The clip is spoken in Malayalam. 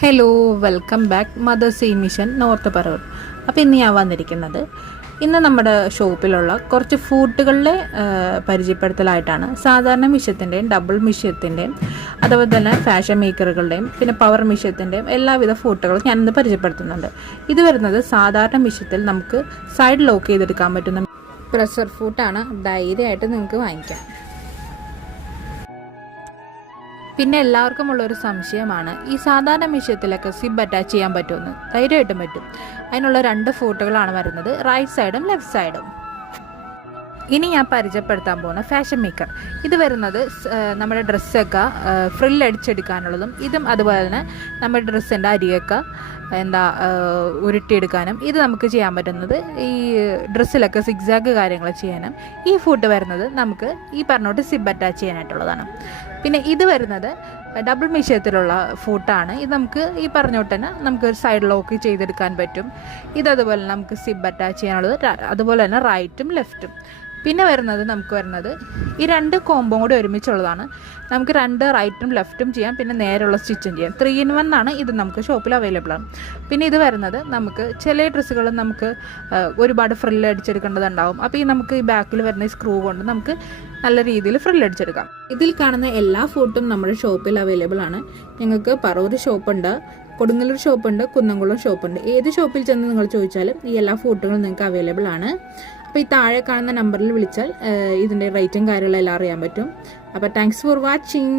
Hello, welcome back Mother's Mission North Paravur. അപ്പോൾ ഇന്ന് ഞാൻ വന്നിരിക്കുന്നത് നമ്മുടെ ഷോപ്പിലുള്ള കുറച്ച് ഫൂട്ടുകളുടെ പരിചയപ്പെടുത്തലായിട്ടാണ്. സാധാരണ മിഷ്യത്തിൻ്റെയും ഡബിൾ മിഷ്യത്തിൻ്റെയും അതുപോലെ തന്നെ ഫാഷൻ മേക്കറുകളുടെയും പിന്നെ പവർ മിഷ്യത്തിൻ്റെയും എല്ലാവിധ ഫൂട്ടുകളും ഞാനിന്ന് പരിചയപ്പെടുത്തുന്നുണ്ട്. ഇത് വരുന്നത് സാധാരണ മിഷ്യത്തിൽ നമുക്ക് സൈഡ് ലോക്ക് ചെയ്തെടുക്കാൻ പറ്റുന്ന പ്രഷർ ഫൂട്ടാണ്. ധൈര്യമായിട്ട് നിങ്ങൾക്ക് വാങ്ങിക്കാം. പിന്നെ എല്ലാവർക്കും ഉള്ളൊരു സംശയമാണ്, ഈ സാധാരണ മിഷ്യത്തിലൊക്കെ സിബ് അറ്റാച്ച് ചെയ്യാൻ പറ്റുമെന്ന്. ധൈര്യമായിട്ടും പറ്റും. അതിനുള്ള 2 ഫൂട്ടുകളാണ് വരുന്നത്, റൈറ്റ് സൈഡും ലെഫ്റ്റ് സൈഡും. ഇനി ഞാൻ പരിചയപ്പെടുത്താൻ പോകുന്ന ഫാഷൻ മേക്കർ. ഇത് വരുന്നത് നമ്മുടെ ഡ്രസ്സൊക്കെ ഫ്രിൽ അടിച്ചെടുക്കാനുള്ളതും ഇതും അതുപോലെ തന്നെ നമ്മുടെ ഡ്രസ്സിൻ്റെ അരിയൊക്കെ ഉരുട്ടിയെടുക്കാനും ഇത് നമുക്ക് ചെയ്യാൻ പറ്റുന്നത്. ഈ ഡ്രസ്സിലൊക്കെ സിഗ്സാഗ് കാര്യങ്ങൾ ചെയ്യാനും ഈ ഫൂട്ട് വരുന്നത് നമുക്ക് ഈ പറഞ്ഞോട്ട് സിബ് അറ്റാച്ച് ചെയ്യാനായിട്ടുള്ളതാണ്. പിന്നെ ഇത് വരുന്നത് ഡബിൾ മിഷ്യത്തിലുള്ള ഫൂട്ടാണ്. ഇത് നമുക്ക് ഈ പറഞ്ഞോട്ട് തന്നെ നമുക്ക് സൈഡ് ലോക്ക് ചെയ്തെടുക്കാൻ പറ്റും. ഇതതുപോലെ നമുക്ക് സിബ് അറ്റാച്ച് ചെയ്യാനുള്ളത്, അതുപോലെ തന്നെ റൈറ്റും ലെഫ്റ്റും. പിന്നെ നമുക്ക് വരുന്നത് ഈ 2 കോംബോ കൂടി ഒരുമിച്ചുള്ളതാണ്. നമുക്ക് 2 റൈറ്റും ലെഫ്റ്റും ചെയ്യാം, പിന്നെ നേരെയുള്ള സ്റ്റിച്ചും ചെയ്യാം. 3-in-1 ആണ് ഇത്. നമുക്ക് ഷോപ്പിൽ അവൈലബിൾ ആണ്. പിന്നെ ഇത് വരുന്നത് നമുക്ക് ചില ഡ്രസ്സുകൾ നമുക്ക് ഒരുപാട് ഫ്രില്ല് അടിച്ചെടുക്കേണ്ടതുണ്ടാവും. അപ്പോൾ നമുക്ക് ഈ ബാക്കിൽ വരുന്ന ഈ സ്ക്രൂ കൊണ്ട് നമുക്ക് നല്ല രീതിയിൽ ഫ്രില്ല് അടിച്ചെടുക്കാം. ഇതിൽ കാണുന്ന എല്ലാ ഫൂട്ടും നമ്മുടെ ഷോപ്പിൽ അവൈലബിൾ ആണ്. ഞങ്ങൾക്ക് പറവൂർ ഷോപ്പുണ്ട്, കൊടുങ്ങല്ലൂർ ഷോപ്പുണ്ട്, കുന്നംകുളം ഷോപ്പുണ്ട്. ഏത് ഷോപ്പിൽ ചെന്ന് നിങ്ങൾ ചോദിച്ചാലും ഈ എല്ലാ ഫൂട്ടുകളും നിങ്ങൾക്ക് അവൈലബിൾ ആണ്. അപ്പോൾ ഈ താഴെ കാണുന്ന നമ്പറിൽ വിളിച്ചാൽ ഇതിൻ്റെ റേറ്റും കാര്യങ്ങളെല്ലാം അറിയാൻ പറ്റും. അപ്പോൾ താങ്ക്സ് ഫോർ വാച്ചിങ്.